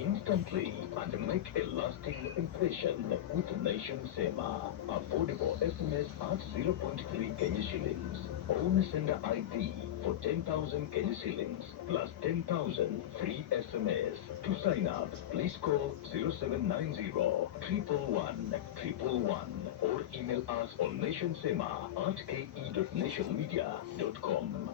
instantly and make a lasting impression with Nation SEMA. Affordable SMS at zero point 0.3 Kenya shillings. Own sender ID for 10,000 Kenya shillings plus 10,000 free SMS. To sign up, please call 0790 111 or email us on nationsema@ke.nationmedia.com.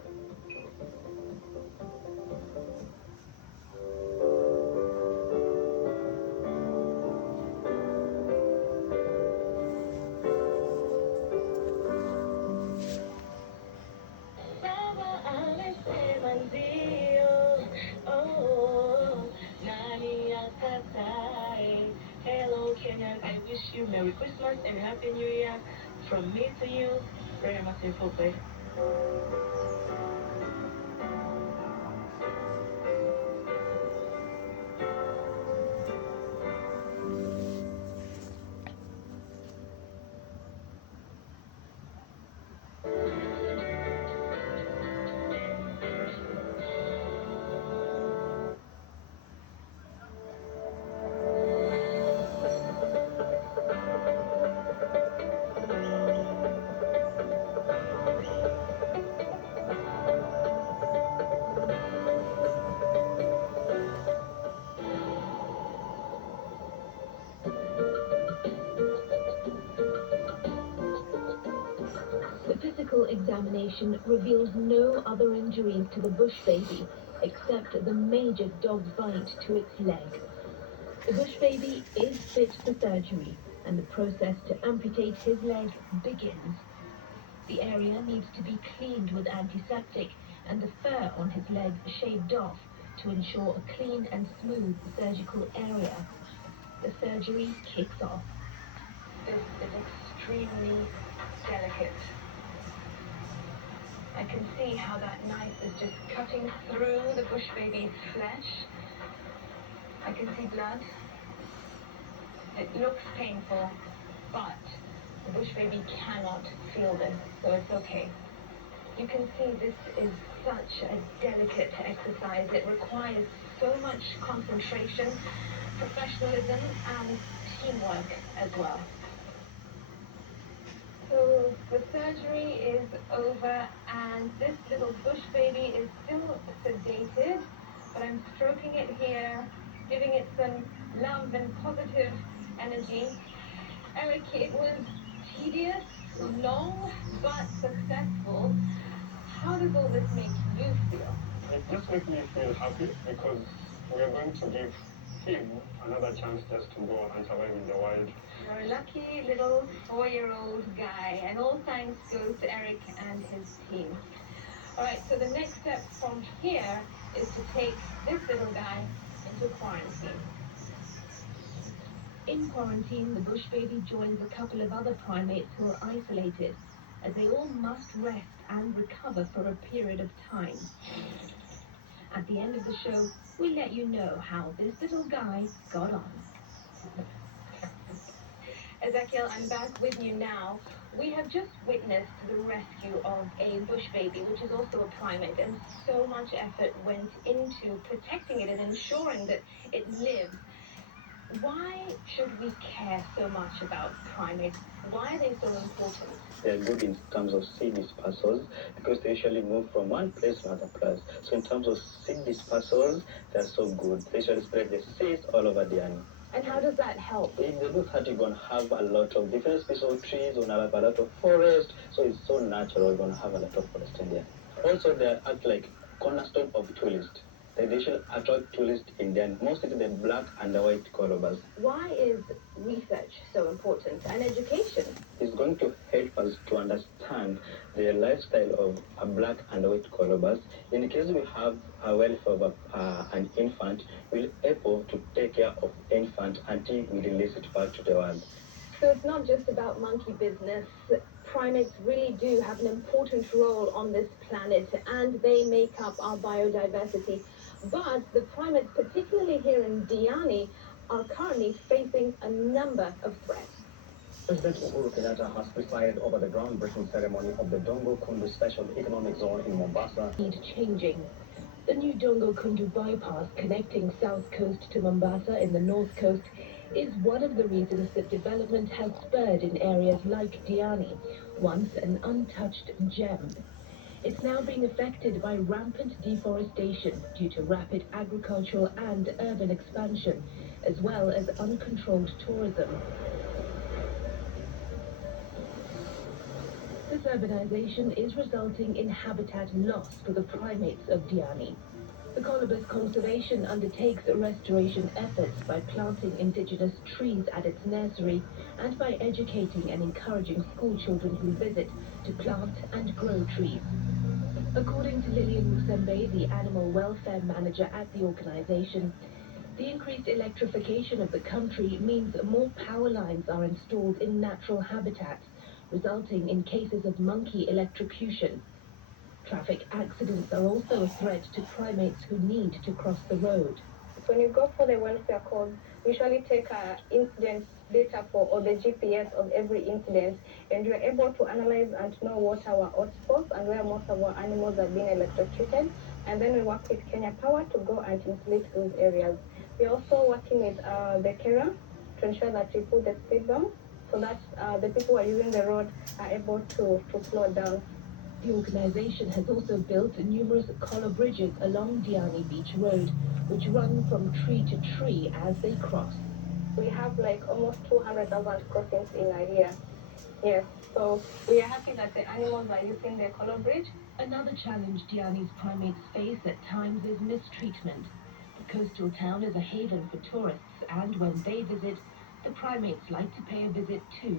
Hello, Kenya. I wish you Merry Christmas and Happy New Year from me to you. Very much important. The physical examination revealed no other injuries to the bush baby except the major dog bite to its leg. The bush baby is fit for surgery, and the process to amputate his leg begins. The area needs to be cleaned with antiseptic and the fur on his leg shaved off to ensure a clean and smooth surgical area. The surgery kicks off. This is extremely delicate. I can see how that knife is just cutting through the bush baby's flesh. I can see blood. It looks painful, but the bush baby cannot feel this, so it's okay. You can see this is such a delicate exercise. It requires so much concentration, professionalism, and teamwork as well. So the surgery is over, and this little bush baby is still sedated, but I'm stroking it here, giving it some love and positive energy. Eric, it was tedious, long, but successful. How does all this make you feel? It just makes me feel happy because we are going to give him another chance just to go and survive in the wild. You're a lucky little 4-year-old guy, and all thanks goes to Eric and his team. All right, so the next step from here is to take this little guy into quarantine. In quarantine, the bush baby joins a couple of other primates who are isolated, as they all must rest and recover for a period of time. At the end of the show, we let you know how this little guy got on. Ezekiel, I'm back with you now. We have just witnessed the rescue of a bush baby, which is also a primate, and so much effort went into protecting it and ensuring that it lives. Why should we care so much about primates? Why are they so important? They're good in terms of seed dispersals because they usually move from one place to another place. So in terms of seed dispersals, they're so good. They usually spread the seeds all over the animal. And how does that help? In the bush hut, you're going to have a lot of different species of trees, you're going to have a lot of forest, so it's so natural, you're going to have a lot of forest in there. Also, they act like cornerstone of tourists. They usually attract tourists in there, mostly the black and the white colobus. Why is research so important and education? It's going to help us to understand the lifestyle of a black and white colobus. In case we have a welfare of an infant, we'll be able to take care of infant until we release it back to the world. So it's not just about monkey business. Primates really do have an important role on this planet, and they make up our biodiversity. But the primates, particularly here in Diani, are currently facing a number of threats. President Uhuru Kenyatta has presided over the groundbreaking ceremony of the Dongo Kundu Special Economic Zone in Mombasa. Need changing. The new Dongo Kundu bypass connecting South Coast to Mombasa in the North Coast is one of the reasons that development has spurred in areas like Diani, once an untouched gem. It's now being affected by rampant deforestation due to rapid agricultural and urban expansion, as well as uncontrolled tourism. This urbanization is resulting in habitat loss for the primates of Diani. The Colobus Conservation undertakes restoration efforts by planting indigenous trees at its nursery and by educating and encouraging school children who visit to plant and grow trees. According to Lillian Musembe, the animal welfare manager at the organization, the increased electrification of the country means more power lines are installed in natural habitats, resulting in cases of monkey electrocution. Traffic accidents are also a threat to primates who need to cross the road. When you go for the welfare call, we usually take incident data or the GPS of every incident, and we are able to analyze and know what our hotspots and where most of our animals are being electrocuted. And then we work with Kenya Power to go and insulate those areas. We're also working with the carer to ensure that we put the speed bumps so that the people who are using the road are able to slow down. The organization has also built numerous collar bridges along Diani Beach Road, which run from tree to tree as they cross. We have like almost 200,000 crossings in a year. Yes, so we are happy that the animals are using the collar bridge. Another challenge Diani's primates face at times is mistreatment. The coastal town is a haven for tourists, and when they visit, the primates like to pay a visit too.